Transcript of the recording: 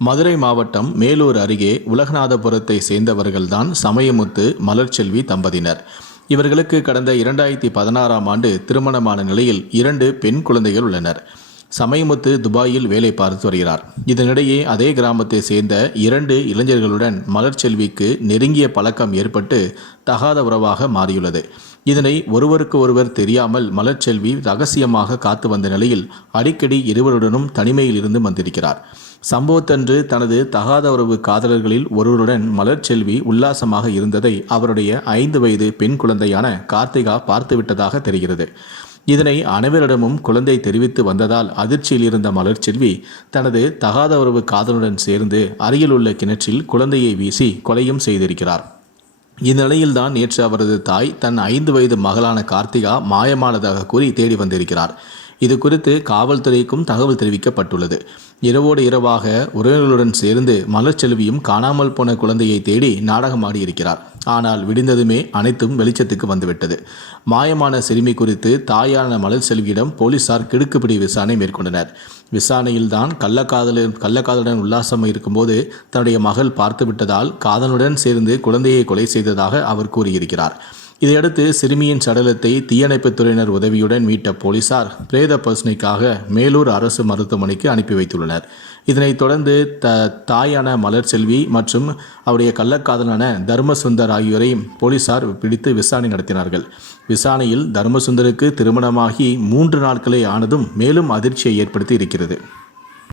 மதுரை மாவட்டம் மேலூர் அருகே உலகநாதபுரத்தை சேர்ந்தவர்கள்தான் சமயமுத்து மலர்ச்செல்வி தம்பதியினர். இவர்களுக்கு கடந்த இரண்டாயிரத்தி பதினாறாம் ஆண்டு திருமணமான நிலையில் இரண்டு பெண் குழந்தைகள் உள்ளனர். சமயமுத்து துபாயில் வேலை பார்த்து வருகிறார். இதனிடையே அதே கிராமத்தை சேர்ந்த இரண்டு இளைஞர்களுடன் மலர்ச்செல்விக்கு நெருங்கிய பழக்கம் ஏற்பட்டு தகாத உறவாக மாறியுள்ளது. இதனை ஒருவருக்கு ஒருவர் தெரியாமல் மலர்ச்செல்வி ரகசியமாக காத்து வந்த நிலையில் அடிக்கடி இருவருடனும் தனிமையில் இருந்து வந்திருக்கிறார். சம்பவத்தன்று தனது தகாத உறவு காதலர்களில் ஒருவருடன் மலர்ச்செல்வி உல்லாசமாக இருந்ததை அவருடைய ஐந்து வயது பெண் குழந்தையான கார்த்திகா பார்த்துவிட்டதாக தெரிகிறது. இதனை அனைவரிடமும் குழந்தை தெரிவித்து வந்ததால் அதிர்ச்சியில் இருந்த மலர்ச்செல்வி தனது தகாத உறவு காதலுடன் சேர்ந்து அருகிலுள்ள கிணற்றில் குழந்தையை வீசி கொலையும் செய்திருக்கிறார். இந்நிலையில்தான் நேற்று அவரது தாய் தன் ஐந்து வயது மகளான கார்த்திகா மாயமானதாக கூறி தேடி வந்திருக்கிறார். இது குறித்து காவல்துறைக்கும் தகவல் தெரிவிக்கப்பட்டுள்ளது. இரவோடு இரவாக உறவினர்களுடன் சேர்ந்து மலர்ச்செல்வியும் காணாமல் போன குழந்தையை தேடி நாடகமாடி இருக்கிறார் ஆனால் விடிந்ததுமே அனைத்தும் வெளிச்சத்துக்கு வந்துவிட்டது. மாயமான சிறுமி குறித்து தாயான மலர்செல்வியிடம் போலீசார் கிடுக்குப்பிடி விசாரணை மேற்கொண்டனர். விசாரணையில்தான் கள்ளக்காதலன் கள்ளக்காதலுடன் உல்லாசம் இருக்கும்போது தன்னுடைய மகள் பார்த்து விட்டதால் காதலுடன் சேர்ந்து குழந்தையை கொலை செய்ததாக அவர் கூறியிருக்கிறார். இதையடுத்து சிறுமியின் சடலத்தை தீயணைப்புத்துறையினர் உதவியுடன் மீட்ட போலீசார் பிரேத பரிசோதனைக்காக மேலூர் அரசு மருத்துவமனைக்கு அனுப்பி வைத்துள்ளனர். இதனைத் தொடர்ந்து த தாயான மலர் செல்வி மற்றும் அவருடைய கள்ளக்காதலான தர்மசுந்தர் ஆகியோரையும் போலீசார் பிடித்து விசாரணை நடத்தினார்கள். விசாரணையில் தர்மசுந்தருக்கு திருமணமாகி மூன்று நாட்களே ஆனதும் மேலும் அதிர்ச்சியை ஏற்படுத்தி இருக்கிறது.